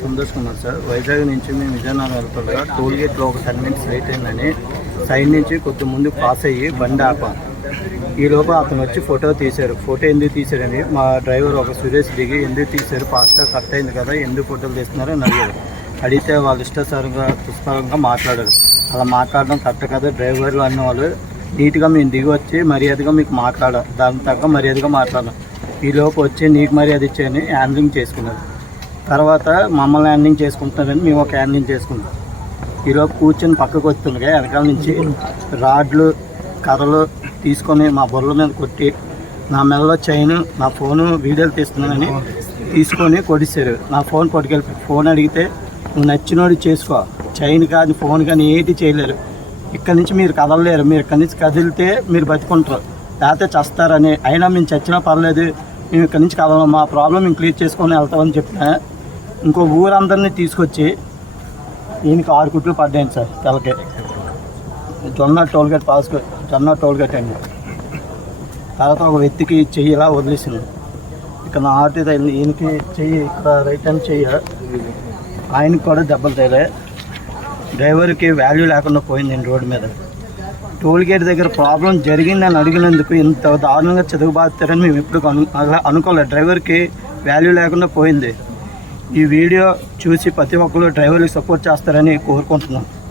చెప్పు కుమార్ సార్. వైజాగ్ నుంచి మేము విజయనగరం వెళ్తుండగా టోల్ గేట్లో ఒక టెన్ మినిట్స్ లేట్ అయిందని సైడ్ నుంచి కొద్ది ముందు పాస్ అయ్యి బండి ఆపాం. ఈ లోపల అతను వచ్చి ఫోటో తీశారు. ఫోటో ఎందుకు తీశారని మా డ్రైవర్ ఒక సురేష్ దిగి ఎందుకు తీశారు? ఫాస్ట్గా కట్ అయింది కదా ఎందుకు ఫోటోలు తీస్తున్నారు? అని అడిగారు అడిగితే వాళ్ళు ఇష్టసారంగా పుష్పకంగా మాట్లాడారు. అలా మాట్లాడడం కరెక్ట్ కదా. డ్రైవర్లు అన్న వాళ్ళు నీట్గా మేము దిగి వచ్చి మర్యాదగా మీకు మాట్లాడాలి దానికి తగ్గ మర్యాదగా మాట్లాడాలి ఈ లోపు వచ్చి నీకు మర్యాద ఇచ్చాయని హ్యాండ్లింగ్ చేసుకున్నారు. తర్వాత మమ్మల్ని హ్యాండింగ్ చేసుకుంటున్నారని మేము ఒక హ్యాండింగ్ చేసుకుంటాం ఈరోజు కూర్చొని పక్కకు వస్తుండగా వెనకాల నుంచి రాడ్లు కర్రలు తీసుకొని మా బొర్రల మీద కొట్టి నా మెడలో చైన్ నా ఫోను వీడియోలు తీస్తున్నానని తీసుకొని కొడిసారు నా ఫోన్ పట్టుకెళ్ళి ఫోన్ అడిగితే నువ్వు నచ్చినోడు చేసుకో. చైన్ కానీ ఫోన్ కానీ ఏది చేయలేరు. ఇక్కడి నుంచి మీరు కదలలేరు. మీరు ఇక్కడి నుంచి కదిలితే మీరు బతుకుంటారు. లేకపోతే చస్తారని. అయినా మేము చచ్చినా పర్లేదు. మేము ఇక్కడి నుంచి కదలం మా ప్రాబ్లం మేము క్లియర్ చేసుకొని వెళ్తామని చెప్పిన ఇంకో ఊరందరినీ తీసుకొచ్చి ఈయనకి ఆరు కుట్లు పడ్డాయండి సార్ తలకి జొన్న టోల్ గేట్ పాస్ జొన్న టోల్ గేట్ అండి. తర్వాత ఒక వ్యక్తికి చెయ్యి ఇలా వదిలేసింది. ఇక్కడ నా ఆర్టీ తగిలింది. ఈయనకి చెయ్యి ఇక్కడ రైట్ హ్యాండ్ చెయ్యి. ఆయనకి కూడా దెబ్బలు తగిలే డ్రైవర్కి వాల్యూ లేకుండా పోయింది రోడ్డు మీద. టోల్ గేట్ దగ్గర ప్రాబ్లం జరిగిందని అడిగినందుకు ఇంత దారుణంగా చదువుబాతారని మేము ఎప్పుడు అను అలా అనుకోలేదు డ్రైవర్కి వాల్యూ లేకుండా పోయింది. ఈ వీడియో చూసి ప్రతి ఒక్కరు డ్రైవర్కి సపోర్ట్ చేస్తారని కోరుకుంటున్నాను